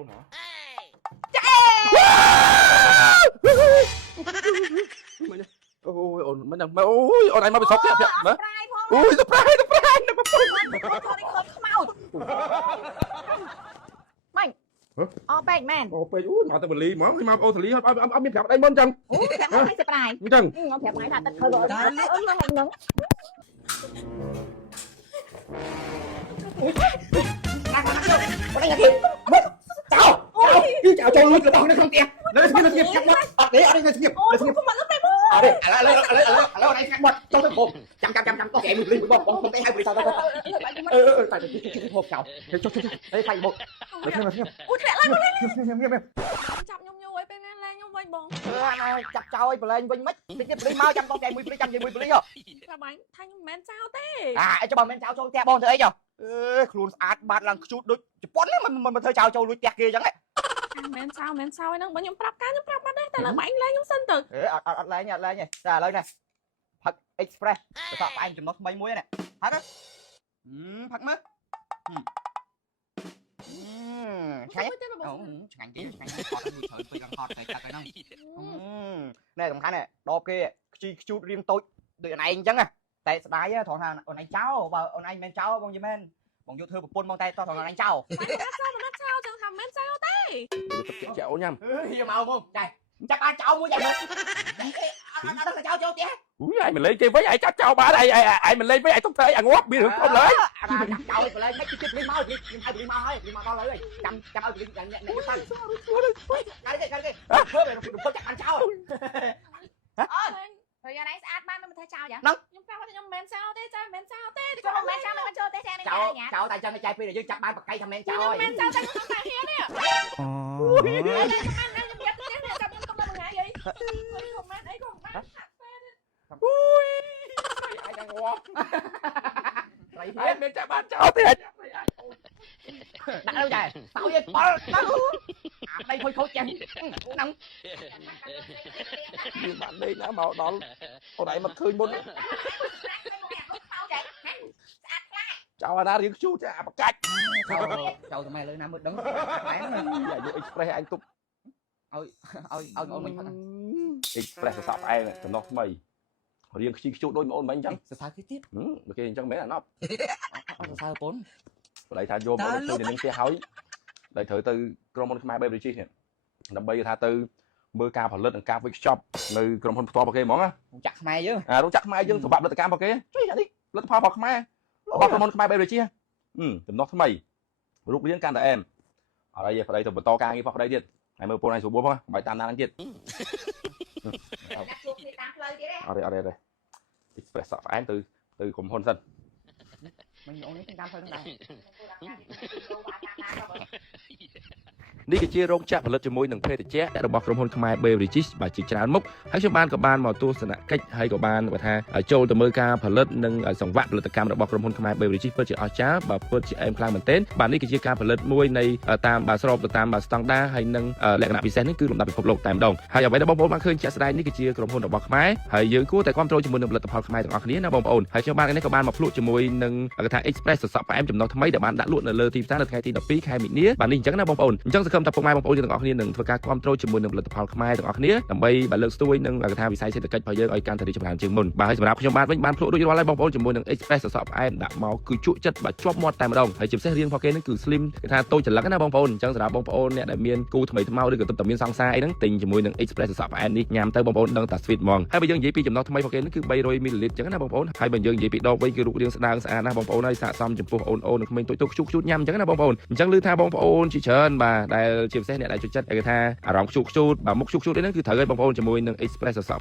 ចូលណាអូយអូនមិនដឹងអូយអូនឯងមកពីស្រុកទៀតមើលអូយទៅប្រែនឹងប្រែបងប្អូនថតនេះខត់ខ្មោចម៉េចអូពេកមែនអូពេកអូយមកទៅបលីហ្មងមកអូសាលីអត់មានប្រាប់ដៃមុនចឹងអូប្រាប់ឲ្យសិប្រាយអញ្ចឹងខ្ញុំប្រាប់ឲ្យថាទឹកធ្វើអត់អឺមកហ្នឹងចៅចូលលួចរបស់នៅក្នុងផ្ទះនៅស្ងៀមចាប់មកអត់ទេអត់ទេស្ងៀមស្ងៀម ខ្ញុំមកទៅមកអត់ទេឥឡូវឯងស្ងាត់មកចូលទៅហូបចាំក៏គេមួយបងខ្ញុំទៅឲ្យបរិស័ទទៅតែគេហូបចោលចុះអេខ្លាចមកស្ងៀមអូធ្លាក់ឡើងស្ងៀមចាប់ខ្ញុំយូរអីពេលណាលែងខ្ញុំវិញបងចាប់ចោលឲ្យបលែងវិញមិនតិចនេះមកចាំបងតែមួយព្រៃចាំមួយព្រៃហ៎ថាបាញ់ថាខ្ញុំមិនមែនចោលទេចុះបងមិនចោលចូលផ្ទះបងធ្វើអីចុះខ្លួនស្អាតបាតឡើងខ្ជូតដូចជប៉ុនមិនធ្វើចោលចូលលួចផ្ទះគេអញ្ចឹងមែនចោលហ្នឹងបើខ្ញុំប្រាប់ការខ្ញុំប្រាប់បាត់ទេតែឡើងបាញ់លែងខ្ញុំសិនទៅអត់លែងទេតែឥឡូវនេះផឹក Express ទៅសក់ផ្អែមចំណុះថ្មីមួយនេះផឹកផឹកមើលឆ្ងាញ់ឆ្ងាញ់គេឆ្ងាញ់ថតមួយច្រើនពេកឡើងថតតែទឹកហ្នឹងនេះសំខាន់ដបគេខ្ជូតរៀងតូចដូចអូនឯងអញ្ចឹងតែស្ដាយត្រង់ថាអូនឯងចោលបើអូនឯងមិនចោលបងយីមែនបងយកធ្វើប្រពន្ធបងតែតោះអូនឯងចោលមិនចោលចឹងថាមិនចោលទេទឹកចាក់អូនញ៉ាំហៀមកបងចាចាប់អាចចោលមួយយ៉ាងមើលអត់ដល់ចោលចូលផ្ទះអូយឯងមិនលេងទេវិញឯងចាប់ចោលបានឯងមិនលេងវិញឯងទុកធ្វើអីងាប់មានរឿងគ្រប់លើចោលទៅលេងមិនជិតលេងមកខ្ញុំឲ្យលេងមកហើយលេងមកដល់ហើយចាំឲ្យលេងអ្នកនេះតាំងកាលគេធ្វើទៅចាក់បានចោលហើយយ៉ាងណាស្អាតបានមិនធ្វើចោលយ៉ាងខ្ញុំប្រាប់ថាខ្ញុំមិនមែនចោលទេចាមិនមែនចោលទេខ្ញុំមិនមែនចោលមិនចូលទេចានេះចោលតែចឹងចែកពេលយើងចាប់បានបកៃថាមិនចោលហើយមិនចោលតែខ្ញុំតែហ៊ាននេះអូយខ្ញុំយកទៅនេះចាប់ខ្ញុំទៅមួយថ្ងៃអីខ្ញុំមិនអីក៏បានអូយអាចតែងាប់ស្រីហ៊ានមិនចាប់បានចោលទេដាក់ទៅចាសោយឲ្យបល់ទៅអាដីខូចចេះហ្នឹងមានបានលេងណាមកដល់អូនឯងមកឃើញមុនចៅអាណារៀងខ្ជូតអាបកាច់ចៅថ្មលើណាមើលដឹងតែយក Express អញទុកឲ្យអូនមិញផឹក Express សសក់ផ្អែមចំណុះថ្មីរៀងខ្ជូតដូចមកអូនមិញអញ្ចឹងសរសើរគេទៀតបើគេអញ្ចឹងមែនអាណប់អត់សរសើរប៉ុនបល័យថាយកមកទៅនឹងផ្ទះហើយដែលត្រូវទៅក្រុមហ៊ុនខ្មែរ Beverages នេះដើម្បីថាទៅមើលការផលិតនិងការវេចខ្ចប់នៅក្រុមហ៊ុនផ្ទាល់របស់គេហ្មងណារោងចក្រខ្មែរយើងរោងចក្រខ្មែរយើងសម្រាប់ផលិតកម្មរបស់គេជួយអានេះផលិតផលរបស់ខ្មែររបស់ក្រុមហ៊ុនខ្មែរ Beverages ចំណុះថ្មីរូបរាងកាន់តែអែមអត់អីទេប្តីទៅបន្តការងាររបស់ប្តីទៀតហើយមើលបងឯងស្រួលផងបាយតាមណានឹងទៀតជួបគ្នាតាមផ្លូវទៀតអត់ទេ Express សក់ផ្អែមទៅក្រុមហ៊ុនសិនមិនអូននេះតាមផ្លូវហ្នឹងដែរនេះគឺជារោងចក្រផលិតជាមួយនឹងភេសជ្ជៈរបស់ក្រុមហ៊ុនខ្មែរ Beverages បាទជាច្រើនមុខហើយខ្ញុំក៏បានមកទស្សនកិច្ចហើយក៏បានគាត់ថាចូលទៅមើលការផលិតនិងសង្វាក់ផលិតកម្មរបស់ក្រុមហ៊ុនខ្មែរ Beverages ពិតជាអស្ចារ្យបាទពិតជាអែមខ្លាំងមែនទែនបាទនេះគឺជាការផលិតមួយនៃតាមបាទស្របទៅតាមបាទស្តង់ដារហើយនិងលក្ខណៈពិសេសនេះគឺលំដាប់ពិភពលោកតែម្ដងហើយអ្វីដែលបងប្អូនបានឃើញជាក់ស្ដែងនេះគឺជាក្រុមហ៊ុនរបស់ខ្មែរហើយយើងគួរតែគ្រប់គ្រងជាមួយនឹងផលិតផលខ្មែរទាំងអស់គ្នាណាបងប្អូនហើយខ្ញុំបាននេះក៏បានមកភ្លក់ជាមួយនឹងគេថា Express សសក់ផ្អែមចំណុះថ្មីដែលបានដាក់លក់នៅលើទីផ្សារនៅថ្ងៃទី12ខែមិនិនាបាទនេះអញ្ចឹងណាបងប្អូនអញ្ចឹងសង្ឃឹមថាពុកម៉ែបងប្អូនទាំងអស់គ្នានឹងធ្វើការគ្រប់គ្រងជាមួយនឹងផលិតផលខ្មែរទាំងអស់គ្នាដើម្បីបើលើកស្ទួយនឹងគេថាវិស័យសេដ្ឋកិច្ចរបស់យើងឲ្យកាន់តែរីកចម្រើនជាងមុនបាទហើយសម្រាប់ខ្ញុំបាទវិញបានភ្លក់រួចរាល់ហើយបងប្អូនជាមួយនឹង Express សសក់ផ្អែមដាក់មកគឺជក់ចិត្តបាទជាប់មាត់តែម្ដងហើយជាពិសេសរៀងរបស់គេនេះគឺ slim គេថាតូចចលឹកណាបងប្អូនអញ្ចឹងសម្រាប់បងប្អូនអ្នកដែលមានគូថ្មីថ្មោឬក៏ទើបតែមានសង្សារអីហ្នឹងទិញជាមួយនឹង Express សសក់ផ្អែមនេះញ៉ាំទៅបងប្អូនដឹងថា sweet ហ្មងហើយបើយើងនិយាយពីចំណុះថ្មីរបស់គេនេះគឺ300 ml អញ្ចឹងណាបងប្អូនហើយបើយើងនិយាយពីដបវិញគឺរូបរាងស្ដើងស្អាតណាស់បងប្អូនហើយស័ក្តិសមចំពោះអូននិងក្មេងតូចៗខ្ជូតញ៉ាំអញ្ចឹងណាបងប្អូនអញ្ចឹងឮថាបងប្អូនជាច្រើនបាទដែលជាពិសេសអ្នកដែលចូលចិត្តគេថាអារម្មណ៍ខ្ជូតបាទមុខខ្ជូតនេះគឺត្រូវឲ្យបងប្អូនជាមួយនឹង Express សសក់